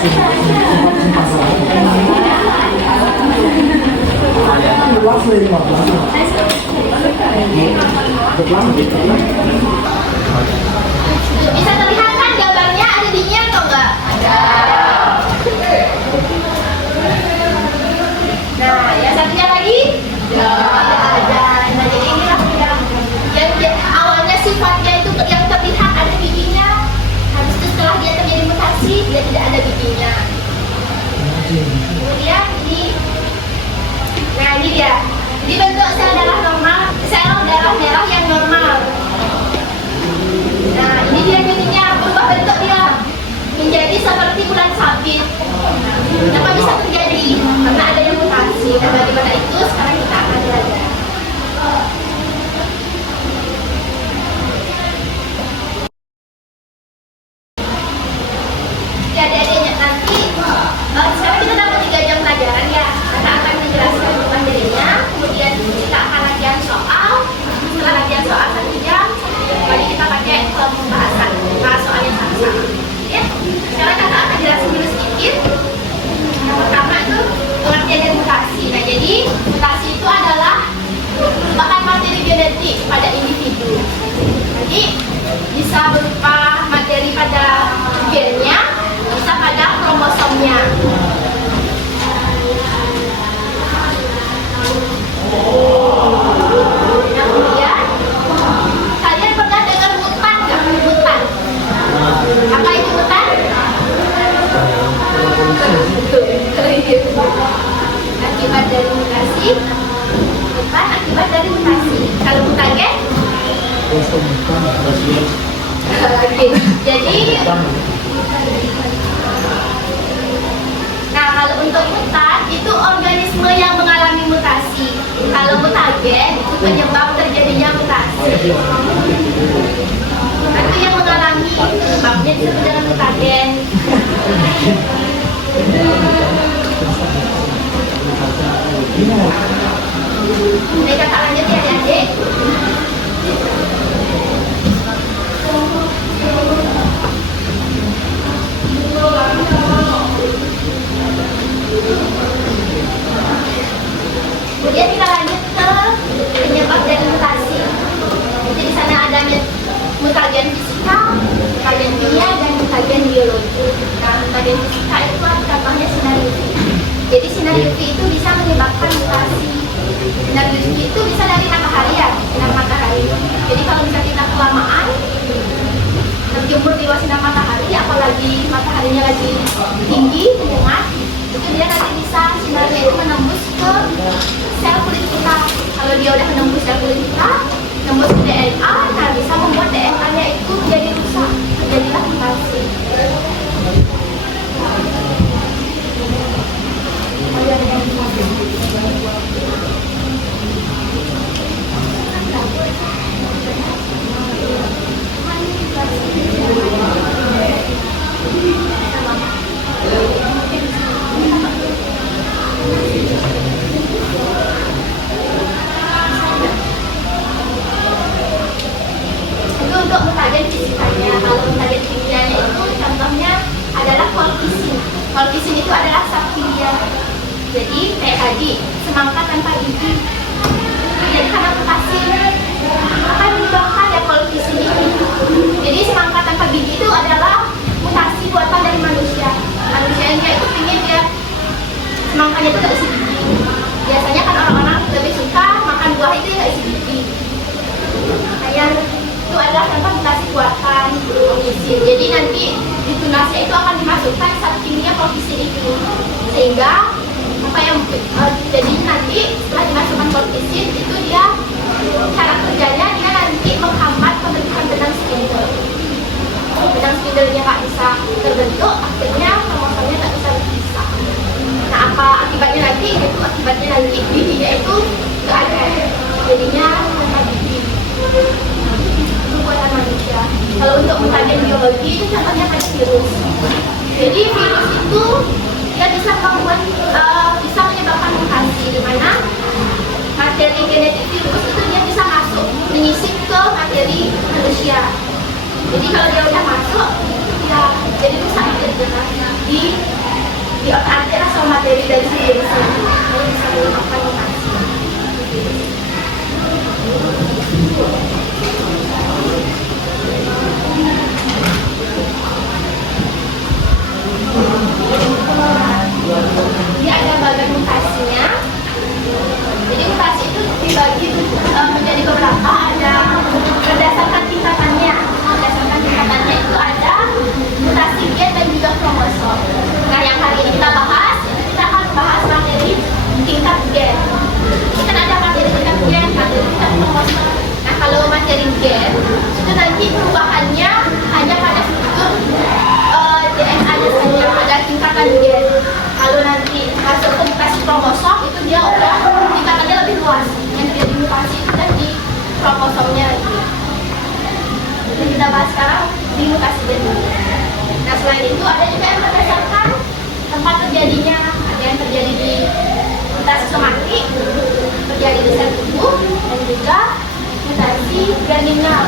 Bisa terlihat kan gambarnya ada bijinya atau enggak? Ada. Nah, yang satunya lagi? Ada. Nah, jadi inilah yang awalnya sifatnya itu yang terlihat ada bijinya. Habis itu setelah dia terjadi mutasi, dia tidak ada bijinya. Kemudian ini, nah ini dia. Di bentuk sel darah normal, sel darah merah yang normal. Nah, ini dia bijinya, berubah bentuk dia menjadi seperti bulan sabit. Kenapa bisa terjadi? Karena adanya mutasi. Dan bagaimana itu sekarang kita akan belajar. Ya, adik-adiknya nanti sekarang kita dapat 3 jam pelajaran ya. Kita akan menjelaskan materinya, kemudian kita akan latihan soal. Setelah latihan soal 1 jam, kembali kita pakai pembahasan soal yang sama-sama. Ya, sekarang kita akan jelasin dulu sedikit. Yang pertama itu pengertian dari mutasi. Nah, jadi mutasi itu adalah perubahan materi genetik pada individu. Jadi bisa berupa materi pada gennya, bisa pada kromosomnya. Nah, kemudian kalian pernah dengar mutan nggak? Mutan. Apa itu mutan? Akibat dari mutasi. Mutan akibat dari mutasi. Kalau mutagen? Oke. Jadi nah, kalau untuk mutan itu organisme yang mengalami mutasi. Kalau mutagen itu penyebab terjadinya mutasi. Itu yang mengalami penyebabnya disebut dengan mutagen. Ini kata lanjut ya adik-adik. Kemudian kita lanjut ke penyebab dari mutasi. Jadi di sana ada mutagen fisika, mutagen kimia, dan mutagen biologi. Nah, mutagen fisika itu contohnya sinar UV. Jadi sinar UV itu bisa menyebabkan mutasi. Sinar UV itu bisa dari matahari ya, sinar matahari. Jadi kalau misalnya kita kelamaan terjemur di bawah sinar matahari, apalagi mataharinya lagi tinggi, hangat, itu dia nanti bisa sinarnya itu menembus ke sel kulit kita. Kalau dia udah menembus sel kulit kita, menembus ke DNA, nah bisa membuat DNA-nya itu menjadi rusak, terjadilah mutasi. Untuk mutagen fisikanya, kalau mutagen kimianya itu contohnya adalah kolkisin. Kolkisin itu adalah zat kimia. Jadi kayak tadi semangka tanpa biji. Jadi karena mutasi akan menyebabkan ya kolkisin ini. Jadi semangka tanpa biji itu adalah mutasi buatan dari manusia. Manusianya itu ingin dia semangkanya itu gak isi biji. Biasanya kan orang-orang lebih suka makan buah itu yang gak isi biji. Kayak itu adalah tanpa mutasi buatan kolkisin. Jadi nanti di tunasnya itu akan dimasukkan zat kimia kolkisin itu, sehingga apa yang jadi nanti setelah dimasukkan kolkisin itu dia cara kerjanya dia nanti menghambat pembentukan benang spindle. Benang spindlenya nggak bisa terbentuk, akhirnya kromosomnya nggak bisa berpisah. Nah, apa akibatnya nanti? Itu akibatnya nanti bijinya itu nggak ada, jadinya tanpa biji. Buatan manusia. Kalau untuk mutagen biologi itu contohnya pada virus. Jadi virus itu dia bisa membuat bisa menyebabkan mutasi, di mana materi genetik virus itu dia bisa masuk menyisip ke materi manusia. Jadi kalau dia udah masuk, bisa jadi rusak di otak sama materi dari sendiri sendiri. Jadi bisa menyebabkan mutasi. Ini ada bagian mutasinya. Jadi mutasi itu dibagi menjadi beberapa. Ada berdasarkan tingkatannya. Berdasarkan tingkatannya itu ada mutasi gen dan juga kromosom. Nah, yang hari ini kita bahas, kita akan bahas materi tingkat gen. Ini kan ada materi tingkat gen, materi tingkat kromosom. Nah, kalau materi gen itu nanti perubahannya hanya pada struktur DNA-nya saja, pada tingkatan gen. Kalau nanti masuk ke mutasi kromosom itu dia udah tingkatannya lebih luas. Yang terjadi mutasi itu dan di kromosomnya lagi. Jadi kita bahas sekarang di mutasi gen dulu. Nah, selain itu ada juga yang berdasarkan tempat terjadinya. Ada yang terjadi di mutasi somatik, terjadi di sel tubuh, dan juga mutasi germinal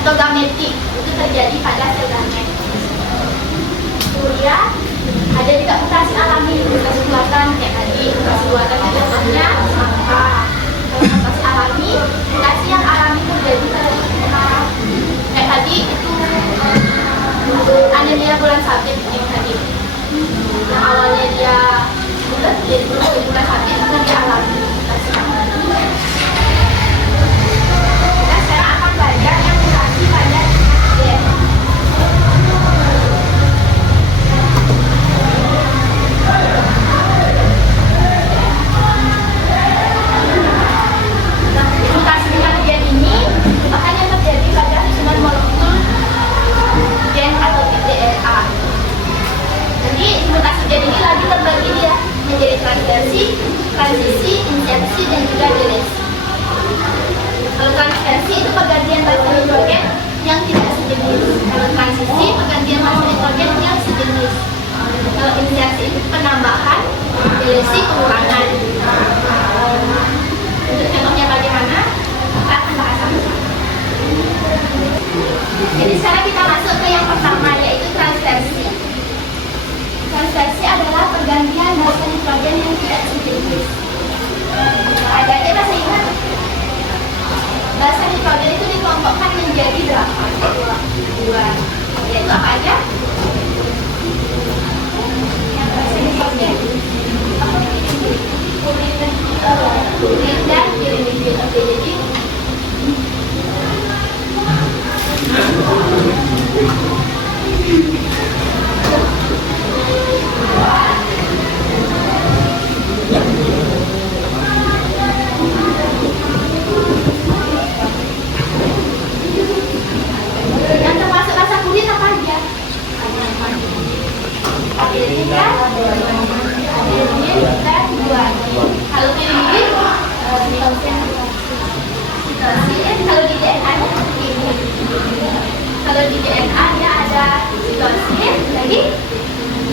atau gametik itu terjadi pada sel gamet. Kemudian ada juga mutasi alami, mutasi buatan kayak tadi. Mutasi buatan itu contohnya semangka. Kalau mutasi alami, mutasi yang alami terjadi pada semangka. Kayak tadi itu anemia bulan sabit yang tadi. Yang awalnya dia bulat jadi bulan sabit itu dia alami. Kita sekarang akan belajar yang mutasi pada gen. Mutasi pada gen ini akan yang terjadi pada susunan molekul gen atau DNA. Jadi mutasi gen ini lagi terbagi dia menjadi transversi, transisi, insersi, dan juga delesi. Kalau transversi itu pergantian basa nitrogen yang tidak sejenis. Kalau transisi pergantian basa nitrogen yang sejenis. Kalau insersi itu penambahan, delesi pengurangan. Untuk contohnya bagaimana? Kita akan bahas sama-sama. Jadi sekarang kita masuk ke yang pertama, yaitu transversi. Transversi adalah pergantian basa nitrogen yang tidak sejenis. Ada aja bahasa ingat. Basa nitrogen itu dikelompokkan menjadi berapa? Dua. Yaitu apa aja? Yang basa nitrogen. Purin dan pirimidin. Oke, jadi yang termasuk rasa kulit apa aja? Pirimidin dan guan. Kalau pirimidin, kalau di DNA ini. Kalau di DNA dia ada sitosin, lagi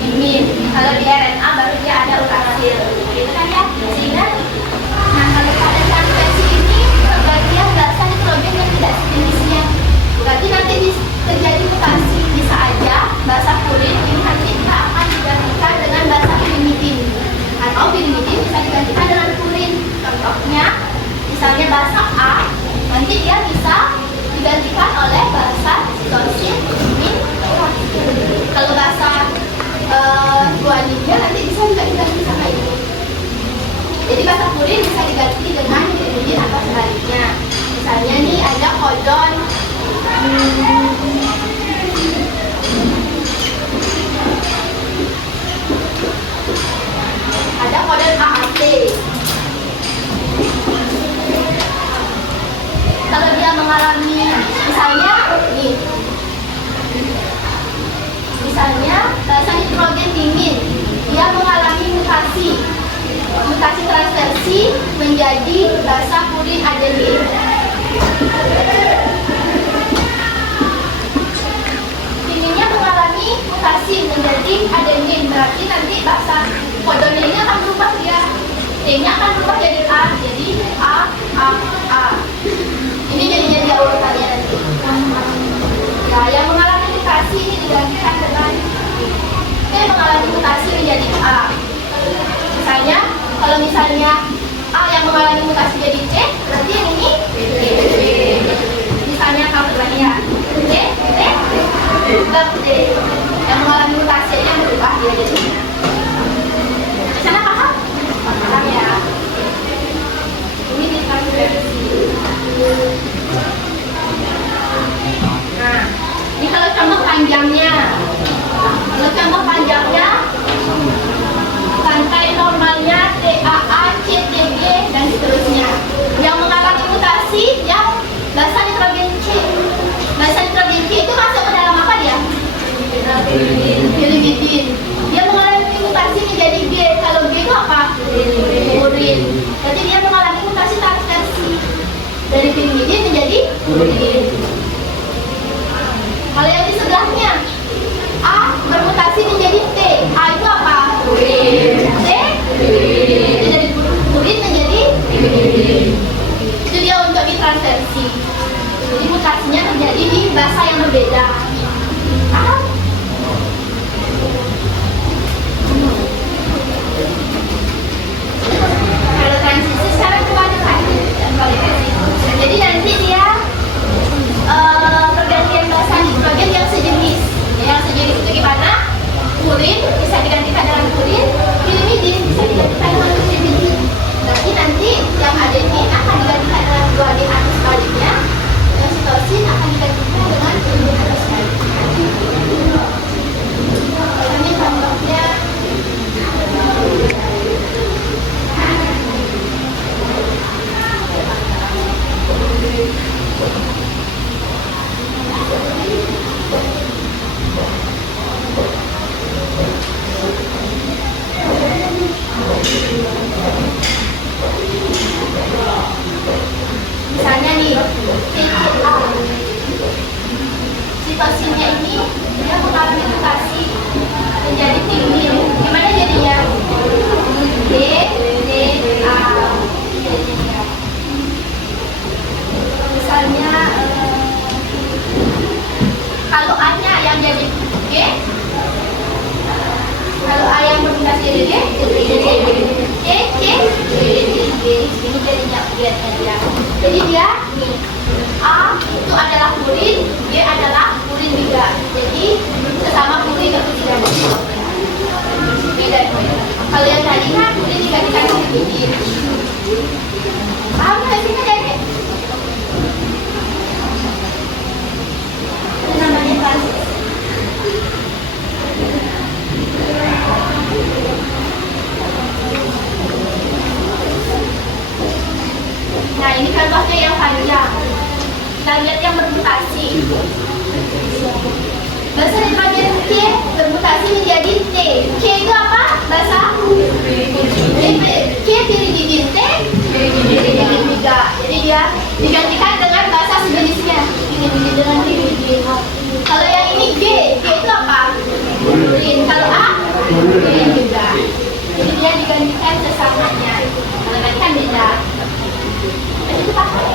timin. Kalau di RNA baru dia ada urasil. Gitu kan ya? Sehingga nah kalau pada transversi ini bagian basa nitrogen yang tidak sejenisnya. Berarti nanti terjadi mutasi, bisa aja basa purin ini nanti kita akan digantikan dengan basa pirimidin. Atau pirimidin bisa digantikan dengan purin. Contohnya misalnya basa A, nanti dia bisa digantikan oleh basa sitosin, timin, urasil. Kalau basa guaninnya nanti bisa juga diganti sama ini. Jadi basa purin bisa diganti dengan pirimidin atau sebaliknya. Misalnya nih ada kodon AAT. Kalau dia mengalami misalnya nih, misalnya basa nitrogen timin, dia mengalami mutasi transversi menjadi basa purin adenin. Timinnya mengalami mutasi menjadi adenin, berarti nanti basa kodon ini akan berubah dia. T-nya akan berubah jadi A, jadi A. Ini jadi urutannya nanti. Ya, yang mengalami mutasi ini diganti dianggap T. Yang mengalami mutasi aja yang berubah dia jadinya. Di sana paham? Paham ya? Ini ditransferensi. Nah, ini kalau contoh panjangnya. Kalau contoh panjangnya, rantai normalnya TAA, CTG, dan seterusnya. Yang mengalami mutasi, yang basa nitrogen C. Basa nitrogen C itu masuk ke dalam apa dia? Bilirubin. Dia mengalami mutasi menjadi G. Kalau G itu apa? Urin. Jadi dia mengalami mutasi transversi dari bilirubin menjadi urin. Kalau yang di sebelahnya, A bermutasi menjadi T. A itu apa? Urin. T itu dari urin menjadi urin. Itu dia untuk ditransversi. Jadi mutasinya terjadi di basa yang berbeda. Paham? Kalau transisi sekarang kebanyakan. Jadi nanti dia pergantian basa nitrogen yang sejenis. Yang sejenis itu gimana? Urin bisa digantikan dengan urin, bilirubin bisa digantikan dengan bilirubin. Berarti nanti yang ADP akan digantikan dengan 2D arus baliknya, yang sitosin akan digantikan dengan 2D arus baliknya. Ini contohnya. Misalnya nih, TCA, sitosinnya ini dia mengalami mutasi menjadi timin. Gimana jadinya? DDA. Misalnya kalau A-nya yang jadi G, kalau A yang bermutasi jadi G, C, ini jadinya urinnya dia. Jadi dia nih, A itu adalah urin, B adalah urin juga. Jadi sesama urin tapi tidak beda. Kalau yang tadi kan urin digantikan dengan bilirubin. Paham nggak sih jadi? Itu namanya transisi. Nah, ini contohnya yang panjang. Kita lihat yang bermutasi. Basa nitrogen C bermutasi menjadi T. C itu apa? Basa C bilirubin, T bilirubin juga. Jadi dia digantikan dengan basa sejenisnya dengan bilirubin. Kalau yang ini G itu apa? Urin. Kalau A, urin juga. Jadi dia digantikan sesamanya. Kalau kan beda. Itu paham?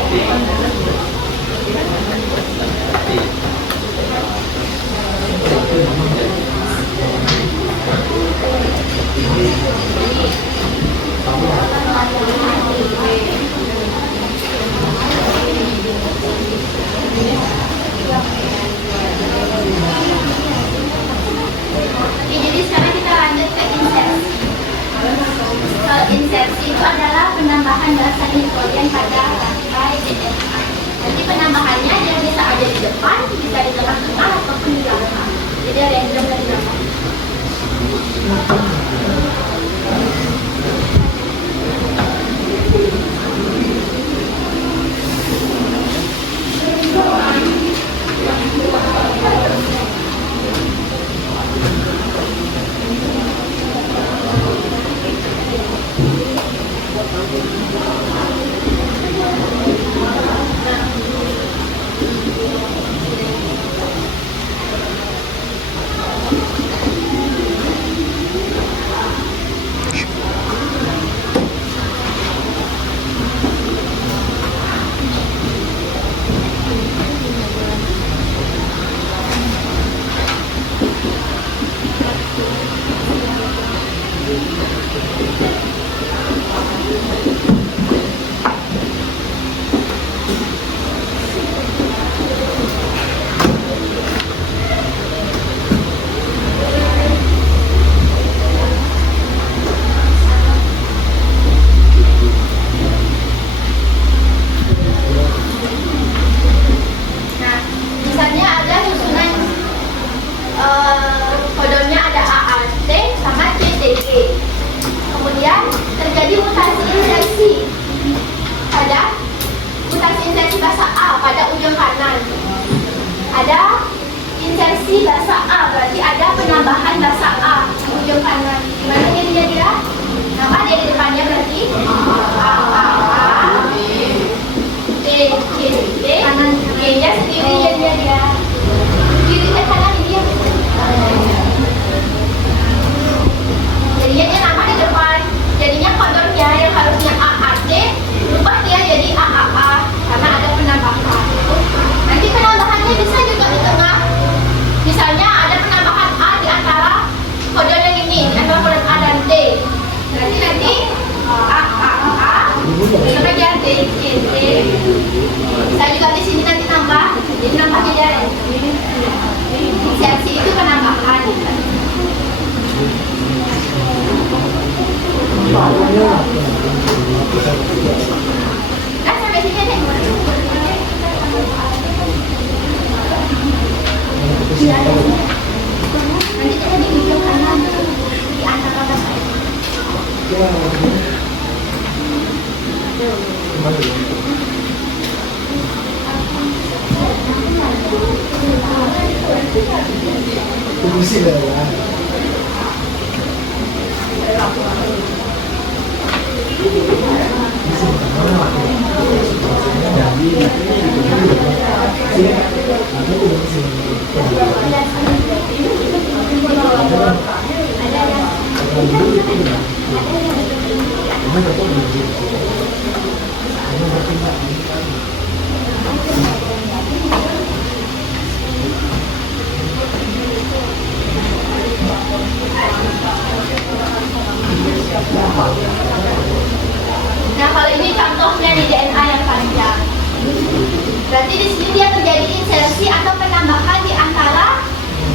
Oke, jadi sekarang kita lanjut ke insersi. Insersi itu adalah penambahan basa nitrogen pada rantai DNA. Nanti penambahannya dia bisa ada di depan, bisa di tengah-tengah ataupun di belakang. Jadi random dari belakang. terjadi mutasi insersi pada bahasa A pada ujung kanan. Ada insersi bahasa A, berarti ada penambahan bahasa A di ujung kanan. Gimana jadinya dia? Nama dia di depannya berarti A, B, C, D, G-nya sendiri jadinya dia. Kiri ke kanan ini ya. Jadinya dia nama di depan. Jadinya kodornya yang harusnya AAC berubah dia jadi AAA karena ada penambahan. Nanti penambahannya bisa juga di tengah. Misalnya ada penambahan A di antara kode yang ini, di antara kode A dan D. Berarti nanti AAA kemudian D, C, D. Saya juga di sini nanti nambah, jadi nambahnya dari insersi itu penambahan. Nah, sampai sini aja. Nanti kita di ujung kanan di antara bahasa. Nah, kalau ini contohnya di DNA yang panjang. Berarti di sini dia terjadi insersi atau penambahan di antara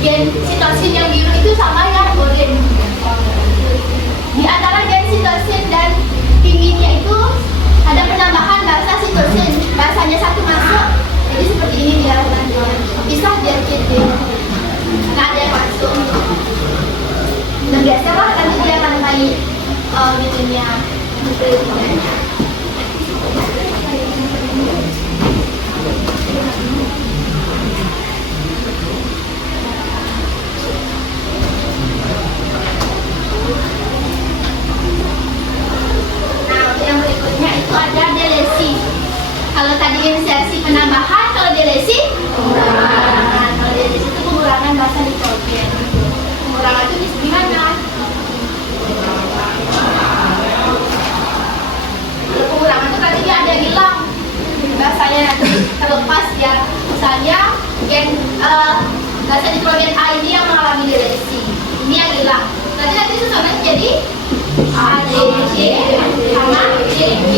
gen sitosin yang biru itu sama yang golden. Di antara gen sitosin dan pinginnya itu ada penambahan bahasa sitosin. Bahasanya satu masuk, jadi seperti ini dia nantinya. Bisa dia jadi karena ada yang masuk. Dan biasalah nanti dia akan naik ininya, nukleinnya. Yang berikutnya itu ada delesi. Kalau tadi insersi penambahan, kalau delesi pengurangan. Kalau delesi itu pengurangan bahasa nitrogen. Pengurangan itu di mana? Kalau pengurangan itu tadi dia ada hilang bahasanya nanti terlepas ya. Misalnya gen bahasa nitrogen A ini yang mengalami delesi, ini yang hilang. Nanti susunannya jadi ADG sama DG.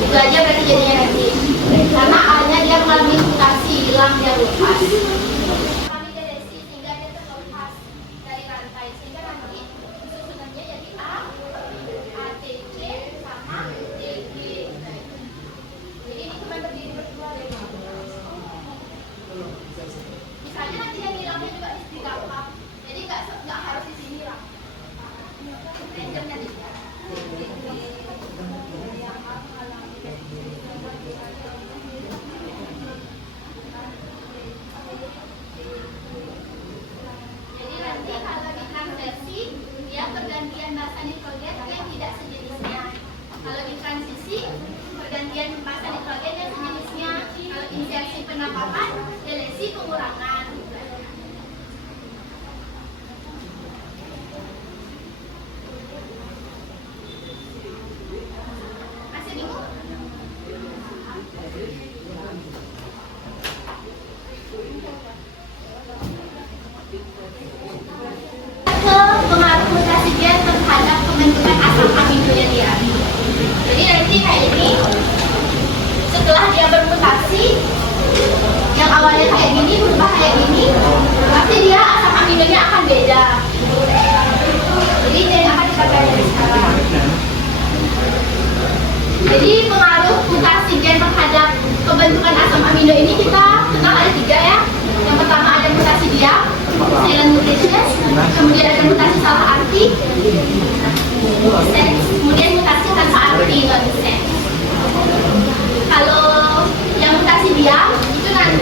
Itu aja berarti jadinya nanti. Karena A-nya dia mengalami mutasi, hilang dia lepas. Mengalami delesi sehingga dia terlepas dari rantai, sehingga nanti susunannya jadi A, ADG sama DG. Jadi ini cuma berdiri berdua deh. Misalnya nanti yang hilangnya juga di gampang. Jadi nggak harus di sini lah. Randomnya di sini. Jadi nanti kalau ditransversi dia pergantian bahasa nitrogen yang tidak sejenisnya. Kalau ditransisi pergantian bahasa nitrogen yang sejenisnya. Kalau insersi penambahan, delesi pengurangan. Masih bingung? Ke pengaruh mutasi gen terhadap pembentukan asam aminonya dia. Jadi nanti kayak ini, setelah dia bermutasi, yang awalnya kayak gini berubah kayak gini, pasti dia asam aminonya akan beda. Jadi ini yang akan kita pelajari sekarang. Jadi pengaruh mutasi gen terhadap pembentukan asam amino ini kita kenal ada 3 ya. Yang pertama ada mutasi diam, silent mutation, kemudian ada mutasi salah arti, kemudian mutasi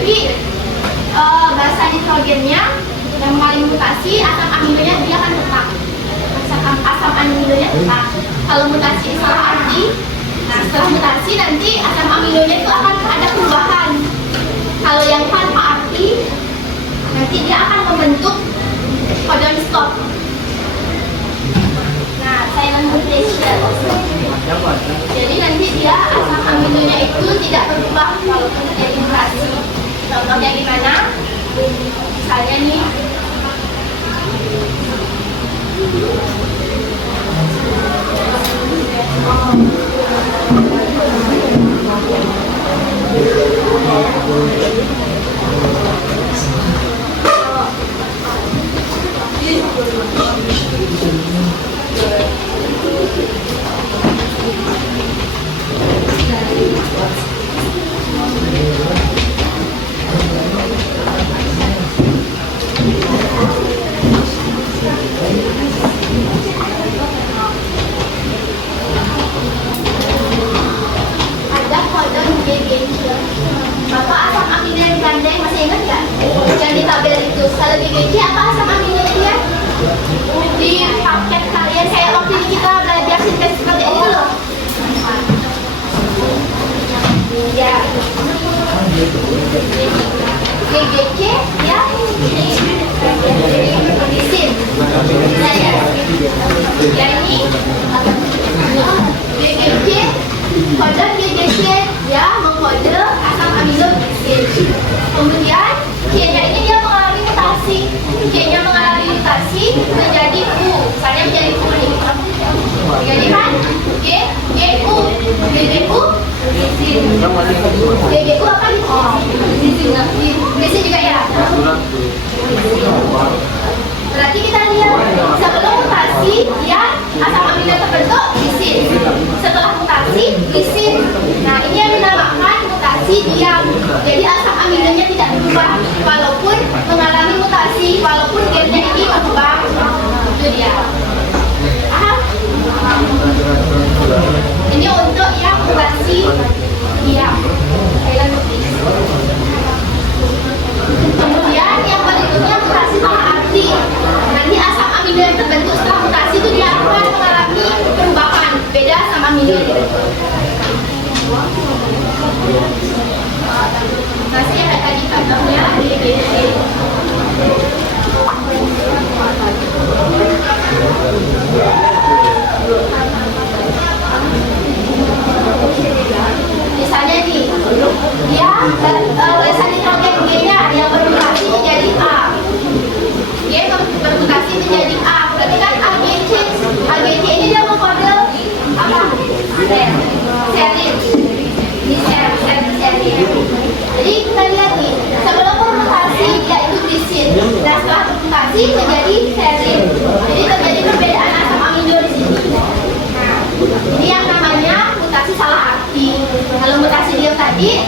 Tapi bahasa nitrogennya yang mengalami mutasi, asam aminonya dia akan tetap. Asam aminonya tetap. Kalau mutasi salah arti, nah setelah mutasi nanti asam aminonya itu akan ada perubahan. Kalau yang tanpa arti, nanti dia akan membentuk codon stop. Nah, silent mutation. Jadi nanti dia asam aminonya itu tidak berubah walaupun terjadi mutasi. Contohnya gimana? Misalnya nih, ada codon GGG. Bapak asam amino yang digandeng masih ingat nggak? Yang di tabel itu. Kalau GGG apa asam aminonya dia? Di paket kalian kayak waktu ini kita belajar sintesis protein itu loh. Ya. GGG ya. Lisin. Nah ya. Ya ini GGG. Codon GGG ya mengkode asam amino glisin. Kemudian Q-nya ini dia mengalami mutasi. Q-nya mengalami mutasi menjadi U. Misalnya menjadi U nih. Jadi kan G, GU, GGU, glisin. GGU apa nih? Oh, glisin juga ya. Berarti kita lihat sebelum mutasi dia asam amino terbentuk glisin. Setelah mutasi glisin. Nah ini yang dinamakan mutasi diam. Jadi asam aminonya tidak berubah walaupun mengalami mutasi, walaupun gennya ini berubah. Itu dia. Paham? Ini untuk yang mutasi diam. Kemudian yang berikutnya mutasi salah arti. Nanti asam amino yang terbentuk setelah mutasi itu dia akan mengalami perubahan. Beda asam amino yang dibentuk. Masih ada tadi contohnya di BC. Misalnya nih, dia rasa nitrogen G-nya yang bermutasi menjadi A. G bermutasi menjadi A. Berarti kan AGC. AGC ini dia mengkode apa? Serin. Ini serin. Jadi kita lihat nih, sebelum bermutasi dia itu glisin. Dan setelah bermutasi menjadi serin. Jadi terjadi perbedaan asam amino di sini. Nah, ini yang namanya mutasi salah arti. Kalau mutasi dia tadi,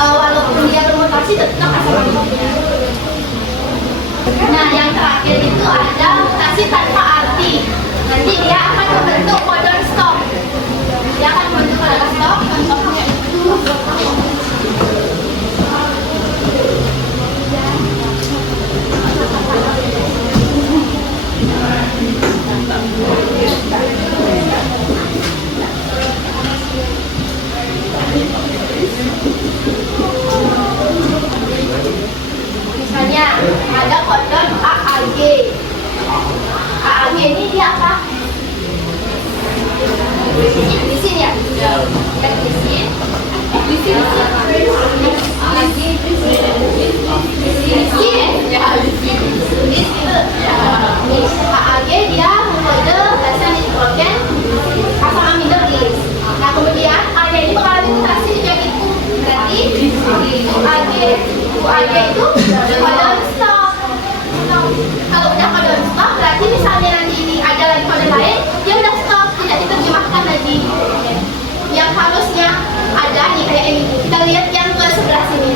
walaupun dia bermutasi tetap asam aminonya. Nah, yang terakhir itu ada mutasi tanpa arti. Nanti dia akan membentuk codon stop. Dia akan membentuk codon stop. Contohnya itu misalnya ada codon AAG. AAG ini dia apa? Glisin ya? Ya glisin. Glisin. AAG dia mengkode basa nitrogen asam amino glis. Nah kemudian AG ini mengalami mutasi menjadi U. Berarti UAG itu codon stop. Kalau udah codon stop berarti misalnya nanti ini ada lagi kode lain, dia udah stop, tidak diterjemahkan lagi. Yang harusnya ada nih kayak ini. Kita lihat yang ke sebelah sini.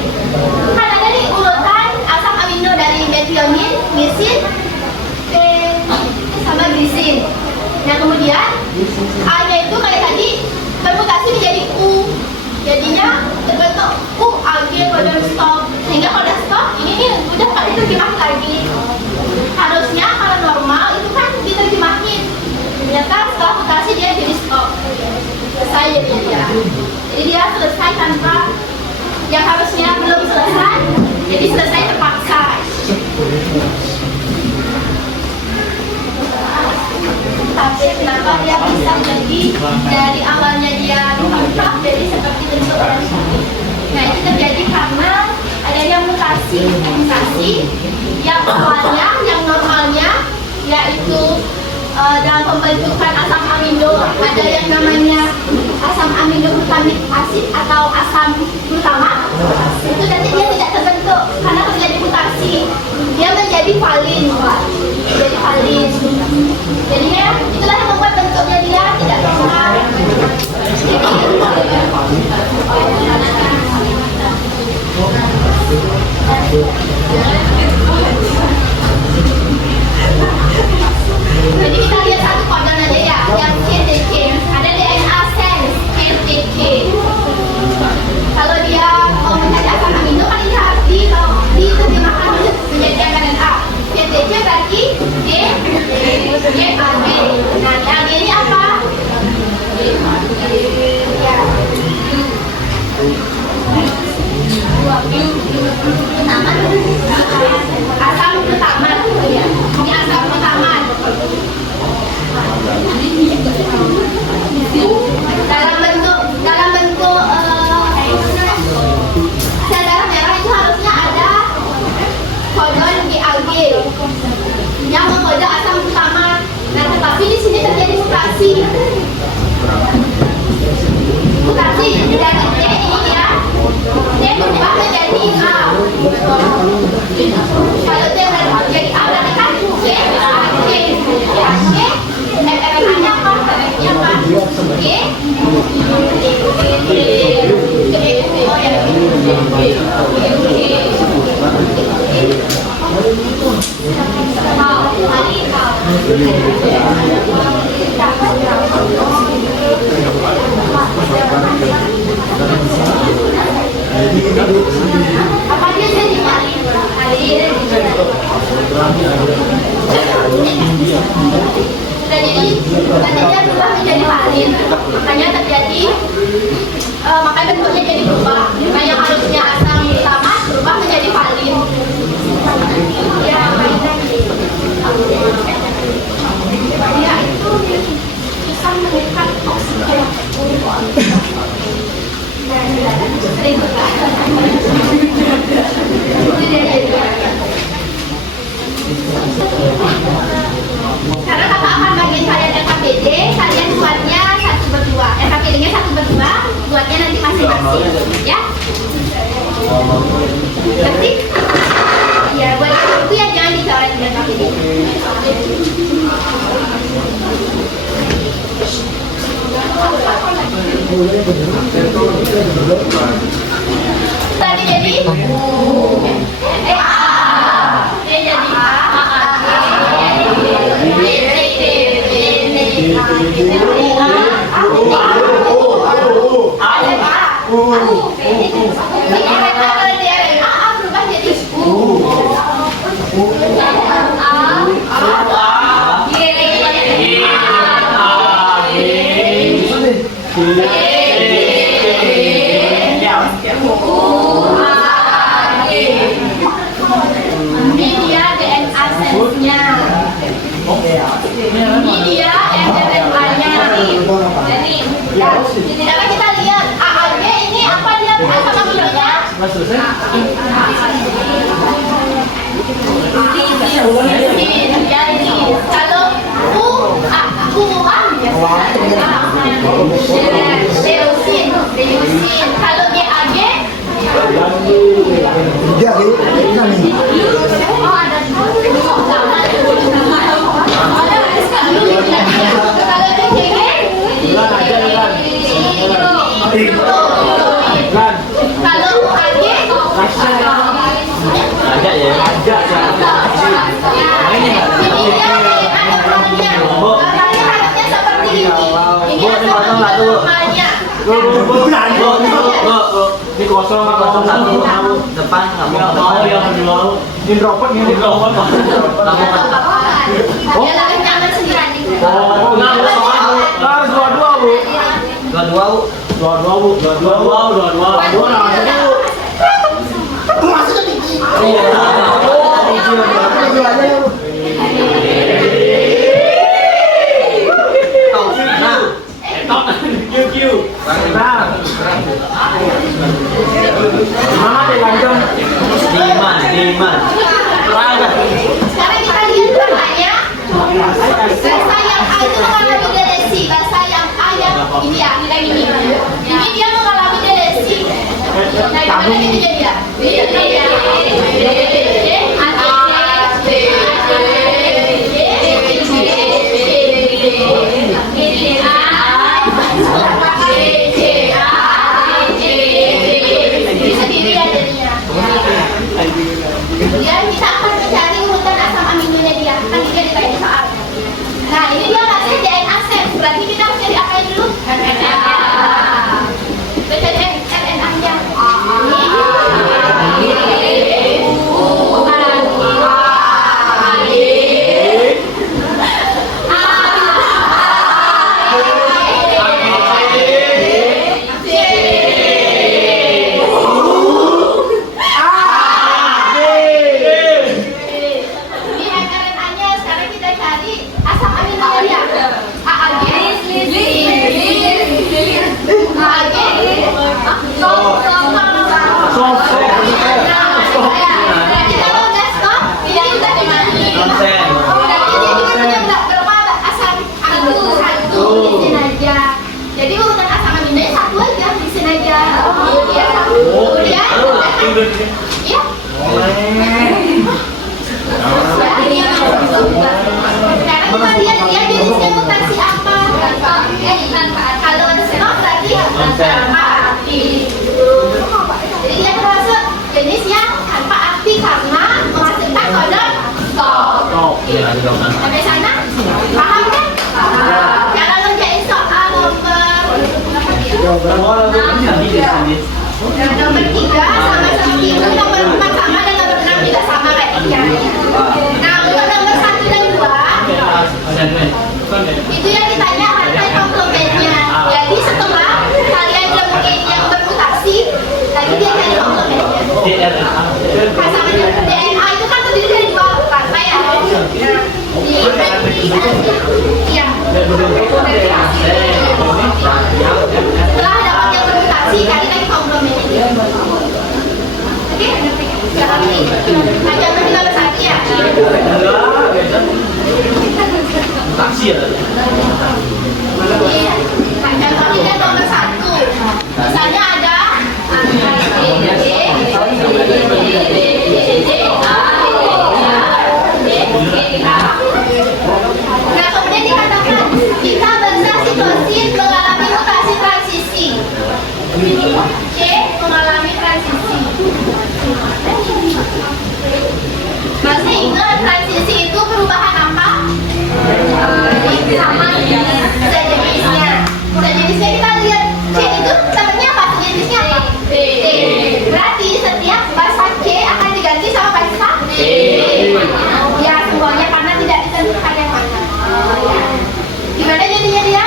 Kan ada nih urutan asam amino dari metionin, glisin, sama glisin. Nah kemudian A-nya itu kayak tadi bermutasi menjadi U. Jadinya terbentuk UAG codon stop. Sehingga diterjemahin lagi. Harusnya kalau normal itu kan diterjemahin. Ternyata setelah mutasi dia jadi stop. Selesai jadi dia. Jadi dia selesai tanpa yang harusnya belum selesai, jadi selesai terpaksa. Tapi kenapa dia bisa jadi dari awalnya dia lengkap jadi seperti bentuk orang ini? Nah itu terjadi karena adanya mutasi yang awalnya, yang normalnya yaitu dalam pembentukan asam amino ada yang namanya asam amino glutamic acid atau asam glutamat. Itu nanti dia tidak terbentuk karena terjadi mutasi, dia menjadi valin, jadi valin. Jadinya itulah yang membuat bentuknya dia tidak normal. Jadi kita lihat satu kodon aja ya, yang CTK. Ada DNA sense CTK. Kalau dia mau mencari asam amino kan ini harus diterjemahkan menjadi RNA. CTK berarti GAG. Nah, yang ini apa? Ya. Asam glutamat. Ini asam glutamat. Dalam bentuk sel darah merah itu harusnya ada kodon GAG yang mengkode asam glutamat. Nah, tetapi di sini terjadi mutasi dari D ini ya. D berubah menjadi A. Kalau D menjadi A berarti kan GAG. RNA-nya apa? RNA-nya apa? Apa dia jadi valin? Sudah jadi dia berubah menjadi valin, makanya terjadi makanya bentuknya jadi berubah. Nah yang harusnya asam glutamat berubah menjadi valin. Ya, dia itu susah mengikat oksigen. Sering juga. Karena kata akan bagian kalian LKPD, kalian buatnya 1/2. LKPD-nya 1/2, buatnya nanti masing-masing, ya. Berarti, ya buat itu ya jangan dicoret di LKPD. Tadi jadi ini dia DNA sense-nya. Ini dia RNA-nya. Jadi, sekarang kita lihat AAG ini apa dia asam aminonya? Jadi, kalau leusin. Kalau GAG kalau UAG ada ya? Ada ya. ini dia ada perannya. Perannya harusnya seperti ini. Ini asam amino normalnya. Bu, kosong satu depan nggak mau yang kedua introvert nggak mau Dia lebih nyaman sendiri. harus dua-dua bu Sekarang kita lihat bahasanya. Bahasa yang A itu mengalami delesi. Bahasa yang A yang ini ya, kita ini. Ini dia mengalami delesi. Nah, gimana gitu jadi ya? Kemudian kita akan mencari urutan asam aminonya dia. Nanti dia ditanya soal. Nah, ini dia bahasanya DNA sel. Berarti kita harus cari apa dulu? RNA. Kita cari RNA-nya. Jadi urutan asam aminonya satu aja, di sini aja. Kemudian, ya. Sekarang kita lihat dia jenisnya mutasi apa. Kalau non berarti tanpa arti. Jadi dia termasuk jenisnya tanpa arti karena menghasilkan kodon stop. Sampai sana paham kan? Kalau ngerjain soal nomor 3 sama seperti itu, nomor 4 sama dan nomor 6 juga sama kayak caranya. Nah, untuk nomor 1 dan 2 itu yang ditanya rantai komplemennya. Jadi setelah kalian nemuin yang bermutasi, lagi dia cari komplemennya. Sama DNA itu kan terdiri dari 2 rantai ya. Iya. Setelah dapat yang bermutasi, cari lagi komplemennya dia. Oke? Sekarang ini, nah contoh di nomor 1 ya. Taksi ya? Iya. Nah contohnya nomor 1. Misalnya ada Nah kemudian dikatakan jika bangsa sitosin mengalami mutasi transisi, C mengalami transisi. Masih ingat transisi itu perubahan apa? Sama sejenisnya. Sejenisnya kita lihat C itu temennya apa? Sejenisnya apa? B. Berarti setiap bahasa C akan diganti sama bahasa D. Ya semuanya karena tidak ditentukan yang mana. Gimana jadinya dia?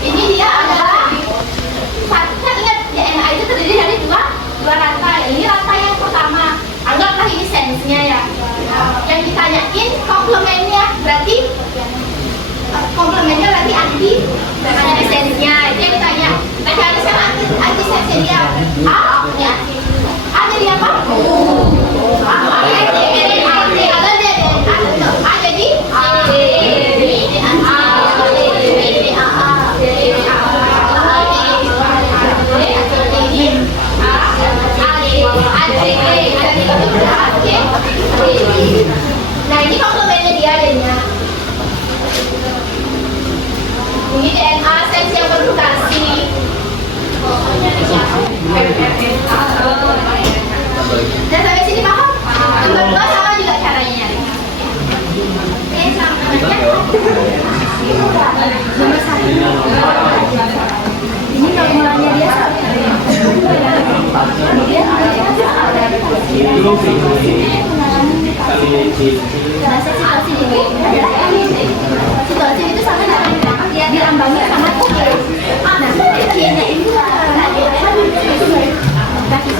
Ini dia adalah kan ingat DNA itu terdiri dari dua rantai. Ini rantai yang pertama, anggaplah ini sensnya ya. Yang ditanyain komplemennya berarti anti dengan sensnya. Itu yang ditanya. Nah harusnya anti sensnya dia A ya. A jadi apa? Nah ini komplemennya dia adanya. Ini DNA sens yang bermutasi. Nomor 1. Ini normalnya dia 1. Kemudian ada situasi ini adalah situasi itu sama dengan dia diambangi sama kucing. Nah, kucingnya ini kaki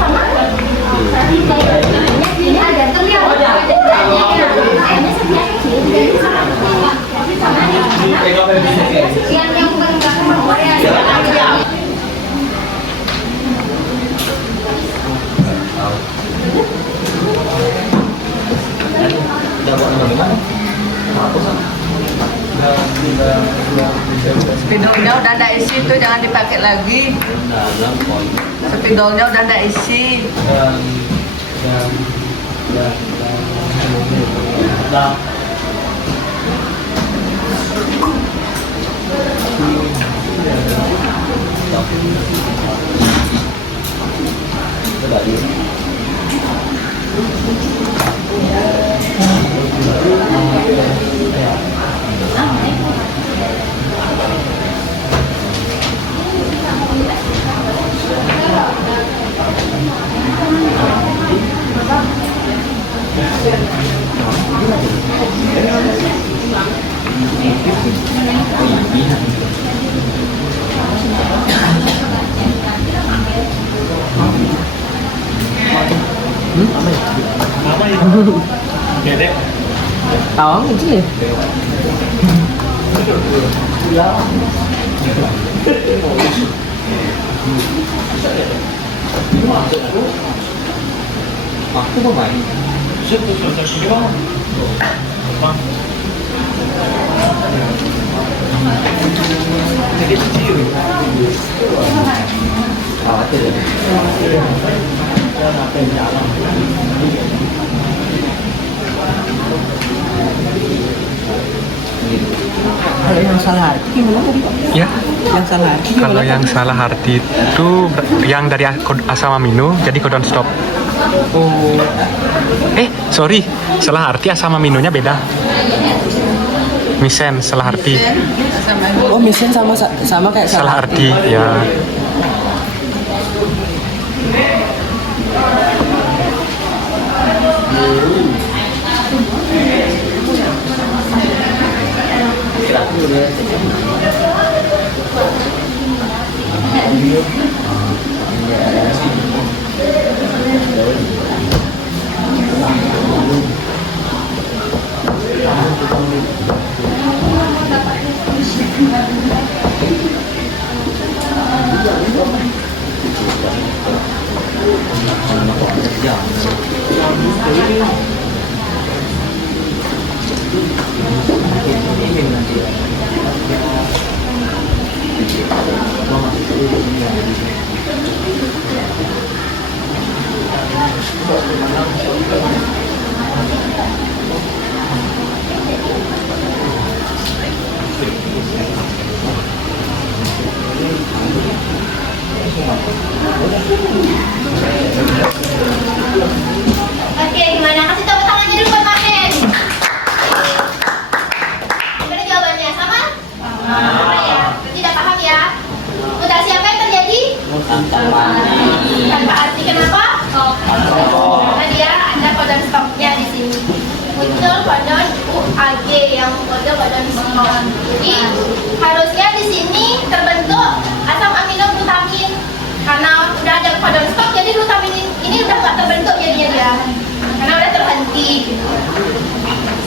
sama. Ini ada Spidolnya udah nggak isi tuh, jangan dipakai lagi. Spidolnya udah nggak isi. Tawang itu ya? Aku mau main. Kalau yang salah arti gimana tadi Pak? Ya, Yang salah arti gimana? kalau yang salah arti itu yang dari asam amino jadi codon stop. Oh, Sorry, salah arti asam aminonya beda. Misen salah arti, oh misen sama kayak salah arti ya. Oke, gimana? Kasih tepuk tangannya dulu buat Mahen. Gimana jawabannya? Sama? Sama ya? Tidak paham ya? Mutasi apa yang terjadi? Tanpa arti. Kenapa? Karena dia ada codon stopnya di sini. Muncul codon UAG yang kode codon stop. Jadi harusnya di sini terbentuk asam amino glutamin. Karena udah ada codon stop, jadi glutamin ini udah nggak terbentuk jadinya dia. Karena udah terhenti.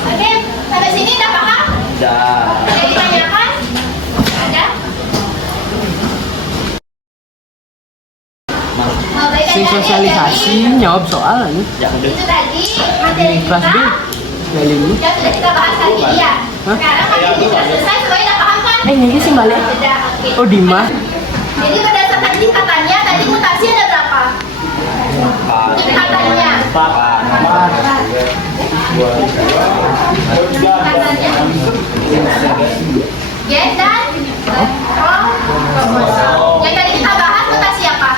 Oke, sampai sini udah paham? Udah. Ada ditanyakan? Ada? Oh, baik, sing adik-adik, sosialisasi jadi, jawab soal nih. itu tadi materi Kelas B. kita Kali ini. yang sudah kita bahas hari ini ya. Hah? Sekarang materi ini sudah selesai, semuanya udah paham kan? Ini sih balik. Sudah, oke. Oh Dimas. Jadi berdasarkan tingkatannya, tadi mutasi ada berapa? Tingkatannya. Tingkatannya. Gen dan kromosom. Yang tadi kita bahas mutasi apa?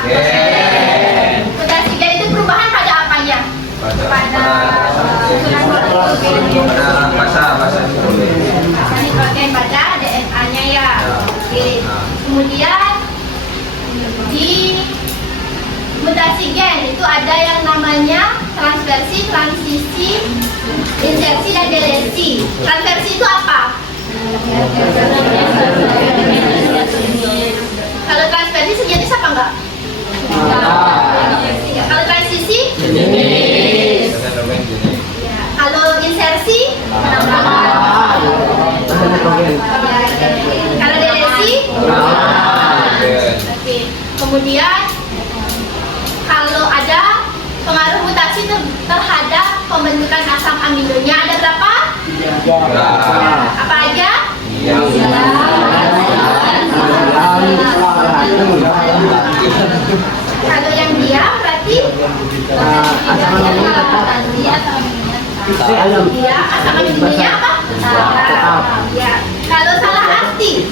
Mutasi gen itu perubahan pada apanya? Pada mutasi gen itu ada yang namanya transversi, transisi, insersi, dan delesi. Transversi itu apa? Kalau transversi sejenis apa enggak? Ya. Kalau transisi? Ya. Kalau insersi? Kalau delesi? Oke. Kemudian kalau ada pengaruh mutasi terhadap pembentukan asam aminonya ada berapa? Apa aja? Kalau yang diam berarti dia asam aminonya apa? Ya. Kalau salah arti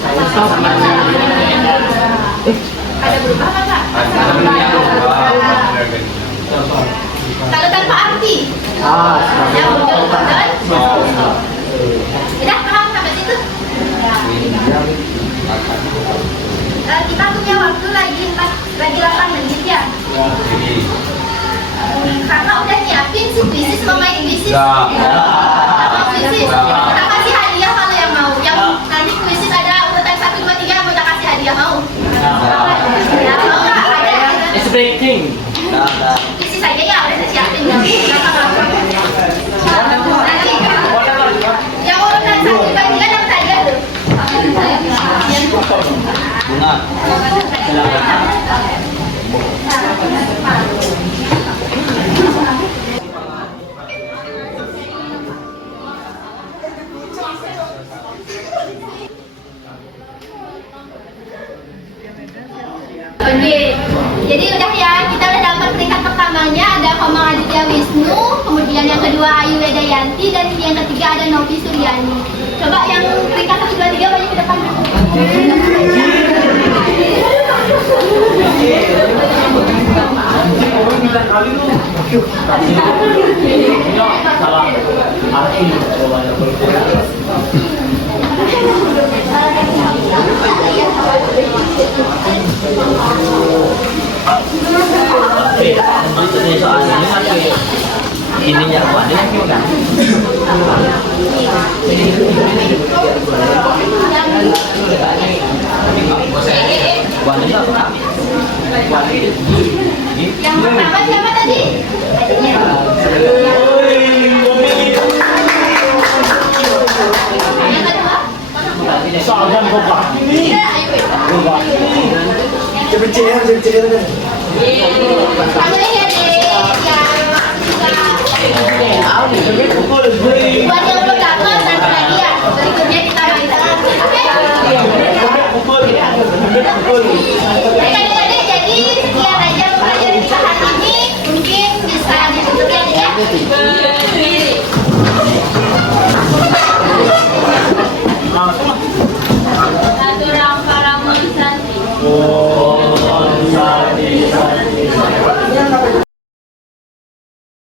ada berubah apa enggak? Kalau tanpa arti ya muncul dan udah paham sampai situ? Kita punya waktu lagi 8 menit ya. Karena udah nyiapin si Pisces, mau main Pisces. Kita kasih hadiah kalau yang mau. Yang nanti Pisces ada urutan 1, 2, 3 mau kita kasih hadiah mau? Ya, mau nggak? Ada. Expecting. Pisces aja ya udah saya siapin. Nanti yang urutan 1, 2, 3 dapat hadiah tuh. Bunga. Oke, jadi udah ya, kita udah dapat peringkat pertamanya ada Komang Aditya Wisnu, kemudian yang kedua Ayu Wedayanti, dan yang ketiga ada Novi Suryani. Coba yang peringkat 1, 2, 3 banyak ke depan. Salah arti. Maksudnya soalnya ini yang buat dia kan. Yang pertama siapa tadi? Yang kedua? Soalnya goblok. Panggilnya ya deh. Buat yang